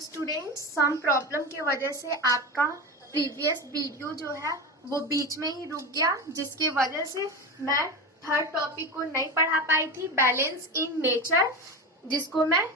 Students, some problem की वजह से आपका प्रीवियस वीडियो जो है वो बीच में ही रुक गया, जिसकी वजह से मैं थर्ड टॉपिक को नहीं पढ़ा पाई थी, बैलेंस इन नेचर, जिसको मैं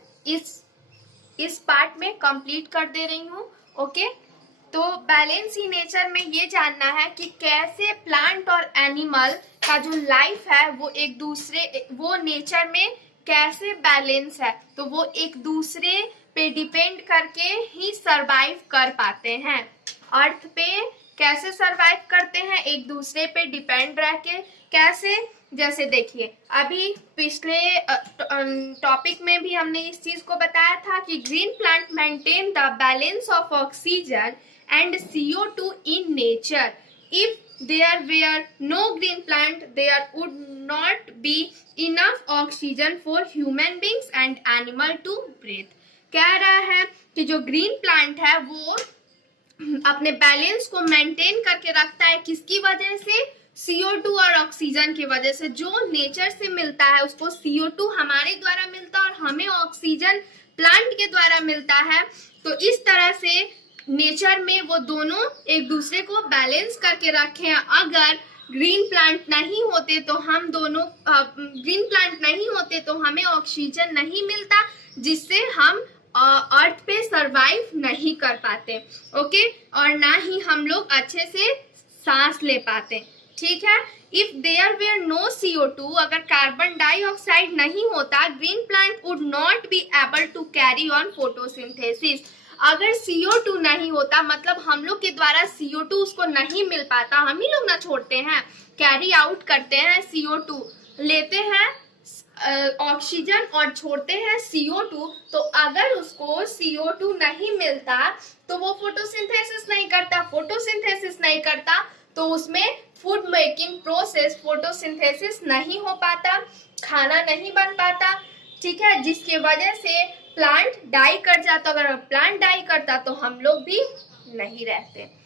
इस पार्ट में कंप्लीट कर दे रही हूँ। ओके, तो बैलेंस इन नेचर में ये जानना है कि कैसे प्लांट और एनिमल का जो लाइफ है वो नेचर में कैसे बैलेंस है, तो वो एक दूसरे पे डिपेंड करके ही सरवाइव कर पाते हैं। अर्थ पे कैसे सरवाइव करते हैं, एक दूसरे पे डिपेंड रह के कैसे। जैसे देखिए, अभी पिछले टॉपिक में भी हमने इस चीज को बताया था कि green plant maintain the balance of oxygen and CO2 in nature. If there were no green plant, there would not be enough oxygen for human beings and animal to breathe. कह रहा है कि जो ग्रीन प्लांट है वो अपने balance को maintain करके रखता है, किसकी वजह से? CO2 और ऑक्सीजन की वजह से। जो नेचर से मिलता है उसको CO2 हमारे द्वारा मिलता है और हमें ऑक्सीजन प्लांट के द्वारा मिलता है। तो इस तरह से नेचर में वो दोनों एक दूसरे को बैलेंस करके रखे हैं। अगर ग्रीन प्लांट नहीं होते तो हमें ऑक्सीजन नहीं मिलता, जिससे हम अर्थ पे सरवाइव नहीं कर पाते। ओके, और ना ही हम लोग अच्छे से सांस ले पाते। ठीक है, if there where no CO2, अगर कार्बन डाइऑक्साइड नहीं होता, green plant would not be able to carry on photosynthesis. अगर CO2 नहीं होता, मतलब हम लोग के द्वारा CO2 उसको नहीं मिल पाता, हम ही लोग ना छोड़ते हैं, कैरी आउट करते हैं CO2, लेते हैं ऑक्सीजन और छोड़ते हैं CO2। तो अगर उसको CO2 नहीं मिलता तो वो फोटोसिंथेसिस नहीं करता, तो उसमें फूड मेकिंग प्रोसेस, फोटोसिंथेसिस नहीं हो पाता, खाना नहीं बन पाता। ठीक है, जिसकी वजह से प्लांट डाई कर जाता। अगर प्लांट डाई करता तो हम लोग भी नहीं रहते।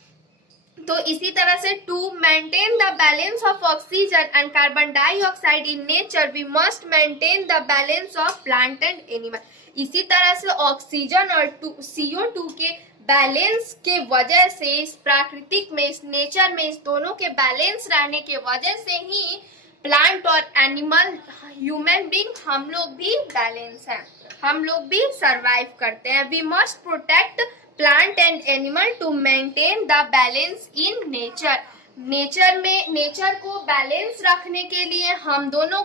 तो इसी तरह से to maintain the balance of oxygen and carbon dioxide in nature, we must maintain the balance of plant and animal. इसी तरह से ऑक्सीजन और CO2 के बैलेंस के वजह से, इस प्राकृतिक में, इस नेचर में, इस दोनों के बैलेंस रहने के वजह से ही प्लांट और एनिमल, ह्यूमन बीइंग, हम लोग भी बैलेंस हैं, हम लोग भी सरवाइव करते हैं। We must protect plant and animal to maintain the balance in nature. Nature को बैलेंस रखने के लिए हमें दोनों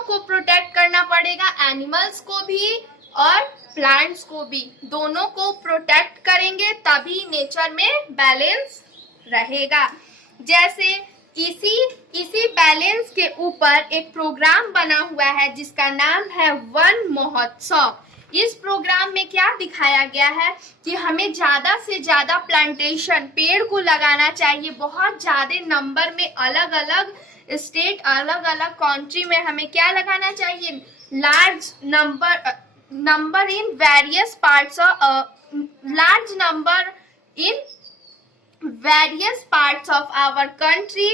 को प्रोटेक्ट करना पड़ेगा, एनिमल्स को भी और प्लांट्स को भी, दोनों को प्रोटेक्ट करेंगे तभी नेचर में बैलेंस रहेगा। जैसे इसी बैलेंस के ऊपर एक प्रोग्राम बना हुआ है जिसका नाम है वन महोत्सव। इस प्रोग्राम में क्या दिखाया गया है कि हमें ज्यादा से ज्यादा प्लांटेशन, पेड़ को लगाना चाहिए, बहुत ज्यादा नंबर में, अलग अलग स्टेट, अलग अलग कंट्री में हमें क्या लगाना चाहिए? Large number in various parts of our country.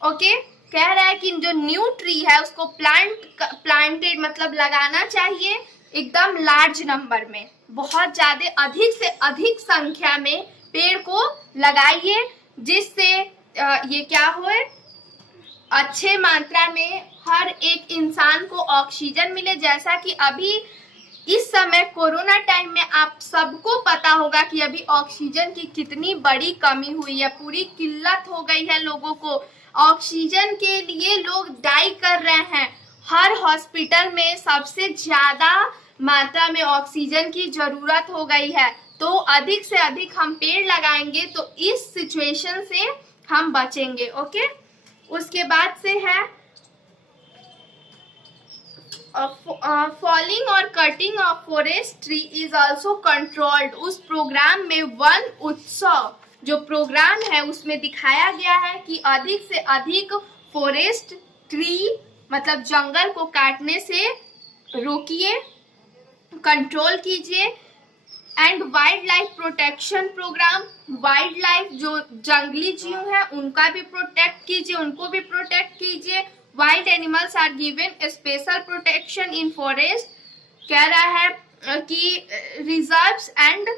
Okay, कह रहा है कि जो न्यू ट्री है उसको प्लांटेड मतलब लगाना चाहिए एकदम लार्ज नंबर में, बहुत ज्यादा, अधिक से अधिक संख्या में पेड़ को लगाइए, जिससे ये क्या हो, अच्छे मात्रा में हर एक इंसान को ऑक्सीजन मिले। जैसा कि अभी इस समय कोरोना टाइम में आप सबको पता होगा कि अभी ऑक्सीजन की कितनी बड़ी कमी हुई है, पूरी किल्लत हो गई है लोगों को। ऑक्सीजन के लिए लोग डाई कर रहे हैं। हर हॉस्पिटल में सबसे ज्यादा मात्रा में ऑक्सीजन की जरूरत हो गई है। तो अधिक से अधिक हम पेड़ लगाएंगे तो इस सिचुएशन से हम बचेंगे। ओके, उसके बाद से है फॉलिंग और cutting of forest tree is also controlled. उस प्रोग्राम में वन उत्सव जो प्रोग्राम है उसमें दिखाया गया है कि अधिक से अधिक फॉरेस्ट ट्री मतलब जंगल को काटने से रोकिए, कंट्रोल कीजिए। And wildlife protection programme, wildlife जो जंगली जीव है उनका भी प्रोटेक्ट कीजिए, उनको भी प्रोटेक्ट कीजिए। Wild animals are given special protection in forest. कह रहा है कि रिजर्व्स एंड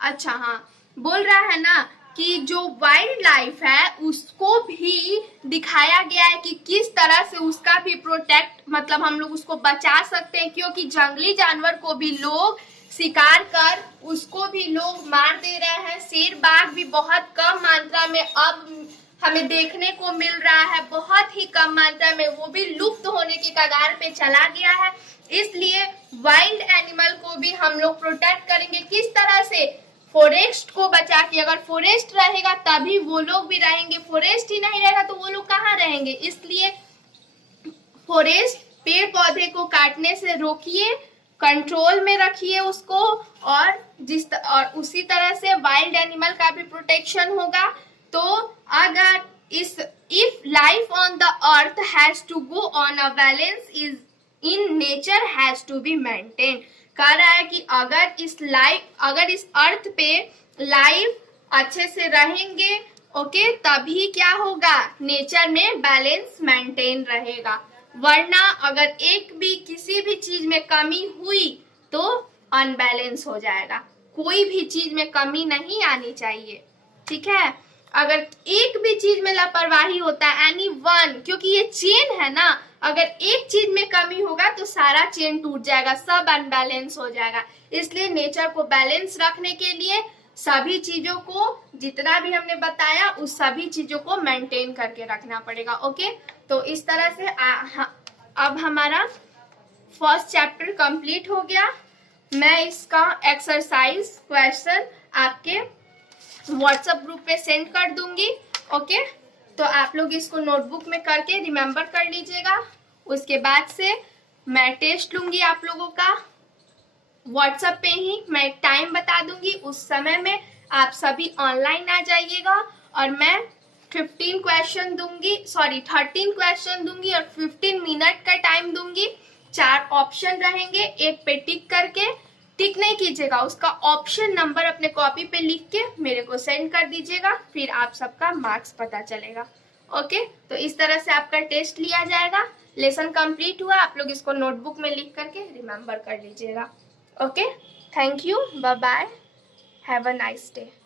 अच्छा हाँ, बोल रहा है ना कि जो वाइल्ड लाइफ है उसको भी दिखाया गया है कि किस तरह से उसका भी प्रोटेक्ट, मतलब हम लोग उसको बचा सकते हैं, क्योंकि जंगली जानवर को भी लोग शिकार कर उसको भी लोग मार दे रहे हैं। शेर बाघ भी बहुत कम मात्रा में अब हमें देखने को मिल रहा है, बहुत ही कम मात्रा में, वो भी लुप्त होने के कगार पे चला गया है। इसलिए वाइल्ड एनिमल को भी हम लोग प्रोटेक्ट करेंगे। किस तरह से? फॉरेस्ट को बचा के, अगर फॉरेस्ट रहेगा तभी वो लोग भी रहेंगे, फॉरेस्ट ही नहीं रहेगा तो वो लोग कहाँ रहेंगे। इसलिए फॉरेस्ट, पेड़ पौधे को काटने से रोकिए, कंट्रोल में रखिए उसको, और उसी तरह से वाइल्ड एनिमल का भी प्रोटेक्शन होगा। तो अगर if life on the earth has to go on a balance is in nature has to be maintain. कह रहा है कि अगर इस अर्थ पे लाइफ अच्छे से रहेंगे, ओके, तभी क्या होगा, नेचर में बैलेंस मेंटेन रहेगा। वरना अगर एक भी किसी भी चीज में कमी हुई तो अनबैलेंस हो जाएगा। कोई भी चीज में कमी नहीं आनी चाहिए, ठीक है। अगर एक भी चीज में लापरवाही होता है, एनी वन, क्योंकि ये चेन है ना, अगर एक चीज में कमी होगा तो सारा चेन टूट जाएगा, सब अनबैलेंस हो जाएगा। इसलिए नेचर को बैलेंस रखने के लिए सभी चीजों को, जितना भी हमने बताया, उस सभी चीजों को मेंटेन करके रखना पड़ेगा। ओके, तो इस तरह से अब हमारा फर्स्ट चैप्टर कंप्लीट हो गया। मैं इसका एक्सरसाइज क्वेश्चन आपके व्हाट्सएप ग्रुप पे सेंड कर दूंगी। ओके, तो आप लोग इसको नोटबुक में करके रिमेम्बर कर लीजिएगा। उसके बाद से मैं टेस्ट लूंगी आप लोगों का, व्हाट्सएप पे ही मैं टाइम बता दूंगी, उस समय में आप सभी ऑनलाइन आ जाइएगा और मैं 13 क्वेश्चन दूंगी और 15 मिनट का टाइम दूंगी। 4 ऑप्शन रहेंगे, एक पे टिक नहीं कीजिएगा, उसका ऑप्शन नंबर अपने कॉपी पे लिख के मेरे को सेंड कर दीजिएगा, फिर आप सबका मार्क्स पता चलेगा। ओके, तो इस तरह से आपका टेस्ट लिया जाएगा। लेसन कंप्लीट हुआ, आप लोग इसको नोटबुक में लिख करके रिमेम्बर कर लीजिएगा। Okay, thank you, bye bye, have a nice day.